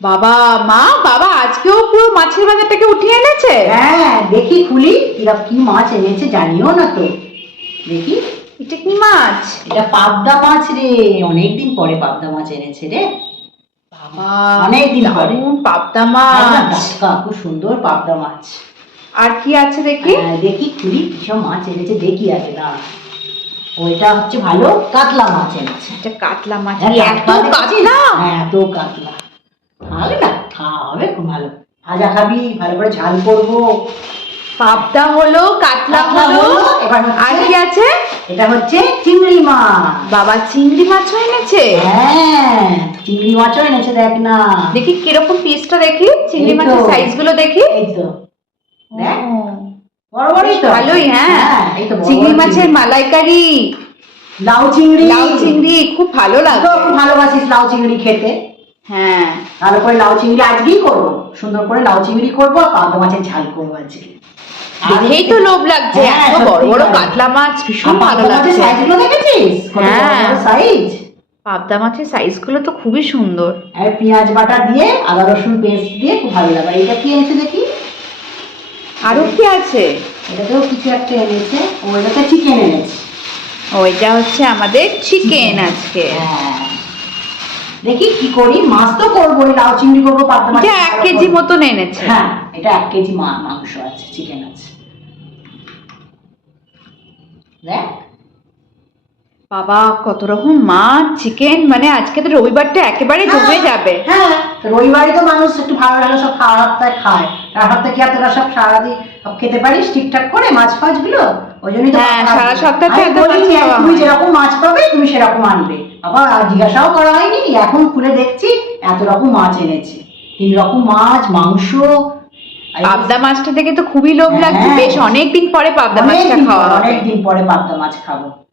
বাবা, মা, বাবা আজকেও পুরো মাছের বাজারটাকে উঠিয়ে এনেছে। হ্যাঁ, দেখি খুলি এরা কি মাছ এনেছে, জানিও না তো। দেখি এটা কি মাছ? এটা পাবদা মাছ রে, অনেকদিন পরে পাবদা মাছ এনেছে রে। বাবা, অনেকদিন পরে। দারুণ পাবদা মাছ। টাটকা, খুব সুন্দর পাবদা মাছ। আর কি আছে দেখি? দেখি খুলি কিসব মাছ এনেছে, দেখি আগে না। ওইটা হচ্ছে ভালো কাতলা মাছ এনেছে। এটা কাতলা মাছ। হ্যাঁ, এত কাতলা? হ্যাঁ, এত কাতলা। ভালো না, খাওয়া হবে খুব ভালো। ভাজা খাবি, ভালো করে ঝাল করবো। পাবদা হলো, কাতলা কাতলা হলো, হলো, এবার হচ্ছে- আর কি আছে? এটা হচ্ছে চিংড়ি মাছ। বাবা চিংড়ি মাছও এনেছে। হ্যাঁ, চিংড়ি মাছও এনেছে, দেখ না। দেখি কিরকম পিসটা দেখি, চিংড়ি এই তো। মাছের সাইজ গুলো দেখি। এই তো দেখ, ও, বড় বড়ই বেশ তো। ভালোই। হ্যাঁ, এই তো বড় বড় চিংড়ি মাছের মালাইকারি, লাউ চিংড়ি। লাউ চিংড়ি খুব ভালো তো লাগে। খুব ভালোবাসিস লাউ চিংড়ি খেতে। হ্যাঁ, ভালো করে লাউ চিংড়ি আজকেই করবো, সুন্দর করে লাউ চিংড়ি করবো আর পাবদা মাছের ঝাল করবো আজকে। দেখেই তো লোভ লাগছে। হ্যাঁ, এত বড় বড় সত্যি তাই। কাতলা মাছ ভীষণ ভালো লাগছে। সাইজগুলো দেখেছিস? হ্যাঁ। সাইজ। পাবদা মাছের সাইজ গুলো তো খুবই সুন্দর। আর পেঁয়াজ বাটা দিয়ে, আদা রসুন পেস্ট দিয়ে খুব ভালো লাগে। এটা কি এনেছে দেখি? আরো কি আছে? এটাতেও কিছু একটা এনেছে। ও, এটাতে চিকেন এনেছে। ও, এটা হচ্ছে আমাদের চিকেন আজকে। হ্যাঁ, দেখি কি করি। মাছ তো করবো, লাউ চিংড়ি করবো, পাবদা মাছ। এটা 1 কেজি মতন এনেছে। হ্যাঁ, এটা 1 কেজি মাংস আছে, চিকেন আছে। দেখ বাবা, কত রকম মাছ, চিকেন, মানে আজকে তো রবিবারটা একেবারে জমে যাবে। হ্যাঁ, রবিবারে তো মানুষ একটু ভালো ভালো সব খাওয়ার সপ্তাহে খায়। আর সপ্তাহে কি আর তোরা সব সারাদিন সব খেতে পারিস ঠিকঠাক করে মাছ ফাছ গুলো? ওই জন্যই তো হ্যাঁ, সারা সপ্তাহে তো আমি এত বলি, মাছ খাওয়া তুমি হয়। যেরকম মাছ পাবে তুমি সেরকম আনবে। আবার জিজ্ঞাসাও করা হয়নি, এখন খুলে দেখছি এত রকম মাছ এনেছে। 3 রকম মাছ, মাংস। পাবদা মাছটা থেকে তো খুবই লোভ লাগছে। হ্যাঁ। বেশ অনেকদিন পরে পাবদা মাছটা খাওয়া হবে। অনেকদিন পরে পাবদা মাছ খাবো।